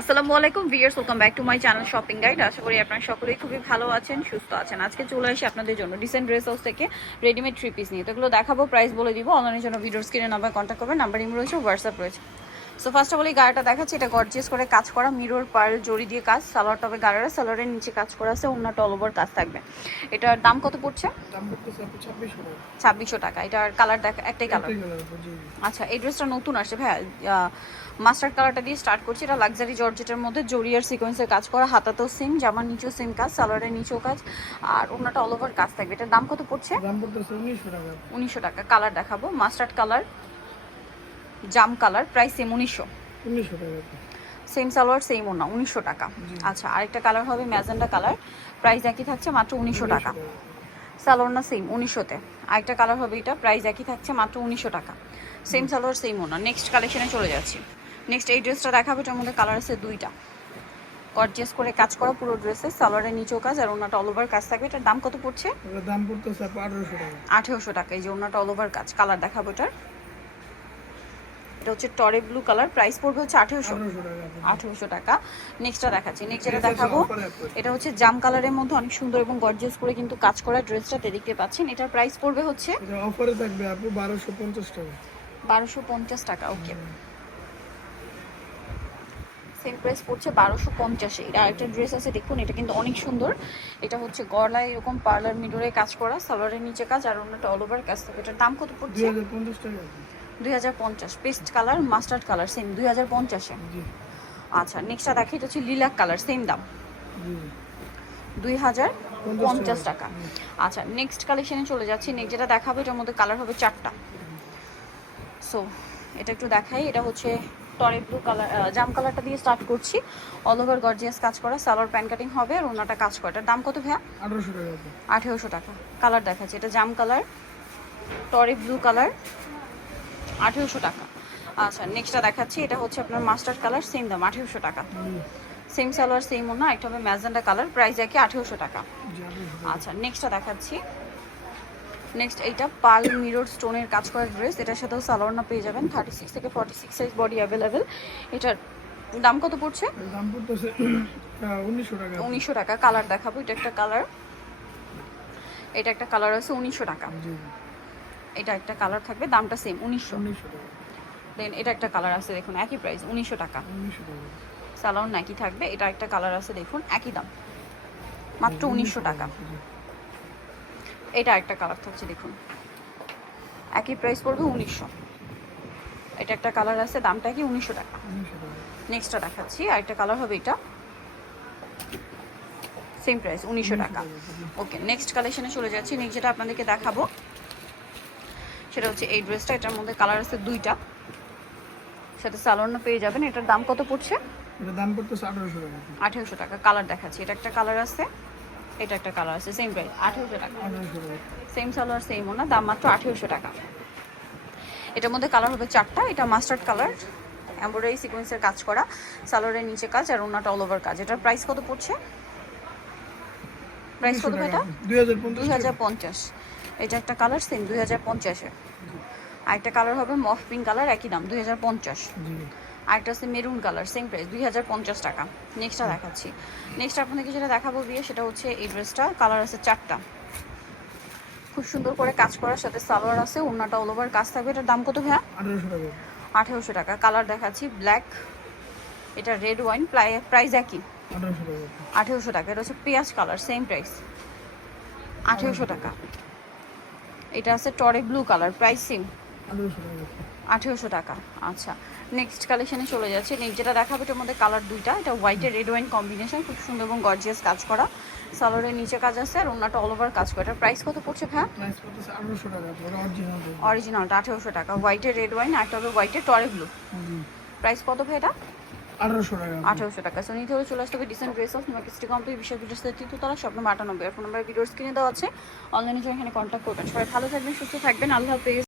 আসসালামু আলাইকুম viewers, welcome back to my channel shopping guide. আশা করি আপনারা সকলেই খুবই ভালো আছেন, সুস্থ আছেন। আজকে চলে আসি আপনাদের জন্য ডিসেন্ট ড্রেস হাউস থেকে রেডিমেড থ্রি পিস নিয়ে। তো এগুলো দেখাবো, প্রাইস বলে দিব। অনলাইনের জন্য ভিডিওর স্ক্রিনে নাম্বার কন্ট্যাক্ট করবেন, নাম্বার ইমেল রয়েছে, হোয়াটসঅ্যাপ রয়েছে। সো ফার্স্ট অফ অল এই গাড়িটা দেখাচ্ছি, এটা গর্জিয়াস করে কাজ করা, মিরর পার্ল জড়ি দিয়ে কাজ, সালোয়ার টপে গাড়ারা, সালোয়ারের নিচে কাজ করা আছে, ওন্নাটা অল ওভার কাজ থাকবে। এটার দাম কত পড়ছে? 2600 টাকা। এটার কালার দেখা একটাই কালার। আচ্ছা, এই ড্রেসটা নতুন আসছে ভাইয়া, মাস্টার্ড কালারটা দিয়ে স্টার্ট করছি। এটা লাক্সারি জর্জেটের মধ্যে জরিয়ার সিকোয়েন্সের কাজ করা, হাতাতেও সেম, জামার নিচেও সেম কাজ, সালোয়ারের নিচেও কাজ, আর ওন্নাটা অল ওভার কাজ থাকবে। এটার দাম কত পড়ছে? 1900 টাকা। কালার দেখাবো, মাস্টার্ড কালার, জাম কালার, প্রাইস সেম 1900 টাকা। সেম সালোয়ার সেম ওন্না, 1900 টাকা। আচ্ছা, আরেকটা কালার হবে ম্যাজেন্ডা কালার, প্রাইস একই থাকছে, মাত্র 1900 টাকা। সালোয়ার না সেম 1900-তে। আরেকটা কালার হবে, এটা প্রাইস একই থাকছে, মাত্র 1900 টাকা। সেম সালোয়ার সেম ওন্না। নেক্সট কালেকশনে চলে যাচ্ছি। নেক্সট এই ড্রেসটা দেখাবো, এটার মধ্যে কালার আছে দুইটা। গর্জিয়াস করে কাজ করা পুরো ড্রেসে, সালোয়ারের নিচেও কাজ আর ওন্নাটা অল ওভার কাজ থাকবে। এটার দাম কত পড়ছে? এটার দাম পড়তেছে 1800 টাকা। 1800 টাকা। এই যে ওন্নাটা অল ওভার কাজ। কালার দেখাবো এটার, এটা হচ্ছে টরে ব্লু কালার, প্রাইস পড়বে হচ্ছে 1800 টাকা। নেক্সটটা দেখাচ্ছি। নেক্সট যেটা দেখাবো, এটা হচ্ছে জাম কালারের মধ্যে অনেক সুন্দর এবং গর্জিয়াস করে কিন্তু কাজ করা ড্রেসটা দেখতে পাচ্ছেন। এটার প্রাইস পড়বে হচ্ছে, এটা অফারে থাকবে আপু 1250 টাকা। 1250 টাকা। ওকে, সেম প্রাইস পড়ছে 1250-এ। এটা আরেকটা ড্রেস আছে দেখুন, এটা কিন্তু অনেক সুন্দর। এটা হচ্ছে গলায় এরকম পার্লার মিডরে কাজ করা, সালোয়ারের নিচে কাজ আর ওন্নাটা অল ওভার কাজ থাকে। এটার দাম কত পড়ছে? 2050 টাকা। 2050। Paste colour, mustard colour, same 2050-এ। আচ্ছা, নেক্সটটা দেখি, এটা হচ্ছে লিলাক কালার, সেম দাম 2050 টাকা। আচ্ছা, নেক্সট কালেকশনে চলে যাচ্ছি। নেক্সট যেটা দেখাবো, এটার মধ্যে কালার হবে 4টা। সো এটা একটু দেখাই। এটা হচ্ছে টরে ব্লু কালার, জাম কালারটা দিয়ে স্টার্ট করছি। অল ওভার গর্জিয়াস কাজ করা, সালোয়ার প্যান্ট কাটিং হবে আর ওনাটা কাজ করা। এটার দাম কত ভাইয়া? 1800 টাকা। 1800 টাকা। কালার দেখাচ্ছি, এটা জাম কালার, টরে ব্লু কালার, 1800 টাকা। আচ্ছা, নেক্সটটা দেখাচ্ছি, এটা হচ্ছে আপনার মাস্টার্ড কালার, সেম দাম 1800 টাকা। সেম সালোয়ার সেম ওনা, একটা হবে ম্যাজেন্ডা কালার, প্রাইস একই 1800 টাকা। আচ্ছা, নেক্সটটা দেখাচ্ছি। নেক্সট এইটা পাল মিরর স্টোনের কাজ করা ড্রেস, এটার সাথেও সালোয়ার না পেয়ে যাবেন। 36 থেকে 46 সাইজ বডি অ্যাভেলেবেল। এটার দাম কত পড়ছে? দাম পড়তেছে 1900 টাকা। 1900 টাকা। কালার দেখাবো, এটা একটা কালার, এটা একটা কালার আছে 1900 টাকা। এটা একটা কালার থাকবে, দামটা সেম 1900 টাকা। দেন এটা একটা কালার আছে দেখুন, একই প্রাইস 1900 টাকা। সালোয়ার নাকি থাকবে। এটা একটা কালার আছে দেখুন, একই দাম, মাত্র 1900 টাকা। এটা একটা কালার থাকছে দেখুন, একই প্রাইস পড়বে 1900। এটা একটা কালার আছে, দামটা কি 1900 টাকা। নেক্সটটা দেখাচ্ছি, আরেকটা কালার হবে, এটা সেম প্রাইস 1900 টাকা। ওকে, নেক্সট কালেকশনে চলে যাচ্ছি। নেক্সট যেটা আপনাদেরকে দেখাবো, সেটা হচ্ছে এই ড্রেসটা। এটার মধ্যে কালার আছে দুইটা, সাথে সালোয়ার পেয়ে যাবেন। এটার দাম কত পড়ছে? এটার দাম পড়তেছে 1800 টাকা। 1800 টাকা। কালার দেখাচ্ছি, এটা একটা কালার আছে, এটা একটা কালার আছে, সেম প্রাইস 1800 টাকা। সেম সালোয়ার সেম ওনা, দাম মাত্র 1800 টাকা। এটার মধ্যে কালার হবে 4টা। এটা মাস্টার্ড কালার, এমব্রয়ডারি সিকোয়েন্সের কাজ করা, সালোয়ারের নিচে কাজ আর ওনাটা অল ওভার কাজ। এটার প্রাইস কত পড়ছে? প্রাইস কত এটা? 2050। এটা একটা কালার সেম 2050-এ। আরেকটা কালার হবে মফ পিঙ্ক কালার, একই দাম 2050। আরেকটা আছে মেরুন কালার, সেম প্রাইস 2050 টাকা। নেক্সটটা দেখাচ্ছি। নেক্সট আপনাদেরকে যেটা দেখাবো বিয়ে, সেটা হচ্ছে এই ড্রেসটা। কালার আছে 4টা, খুব সুন্দর করে কাজ করার সাথে সালোয়ার আছে, ওন্নাটা অল ওভার কাজ থাকবে। এটার দাম কত ভাইয়া? 1800 টাকা। 1800 টাকা। কালার দেখাচ্ছি ব্ল্যাক, এটা রেড ওয়াইন, প্রাইস একই 1800 টাকা। এটা হচ্ছে পেঁয়াজ কালার, সেম প্রাইস 1800 টাকা। এটা আছে টরে ব্লু কালার, প্রাইস সেম 1800 টাকা। আচ্ছা, নেক্সট কালেকশনে চলে যাচ্ছে। নেক্সট যেটা দেখাবো, এটার মধ্যে কালার দুইটা। এটা হোয়াইটের রেড ওয়াইন কম্বিনেশন, খুব সুন্দর এবং গর্জিয়াস কাজ করা, সালোয়ারের নিচে কাজ আছে আর ওন্নাটা অল ওভার কাজ করা। এটার প্রাইস কত পড়ছে ভাইয়া? প্রাইস পড়তেছে 1800 টাকা। অরিজিনালটা 1800 টাকা। হোয়াইটের রেড ওয়াইন, আর একটা হবে হোয়াইটের টরে ব্লু। প্রাইস কত ভাই এটা? 1800 টাকা। 1800 টাকা। সো নিতে হলে চলে আসতে হবে decent dress house, market complete, বিশাল ভিডিওস তৃতীয়তলা, শপ নম্বর 98। ফোন নাম্বার ভিডিওর স্ক্রিনে দেওয়া আছে, অনলাইনে জন্য এখানে কন্ট্যাক্ট করবেন। সবাই ভালো থাকবেন, সুস্থ থাকবেন, আল্লাহ হাফেজ।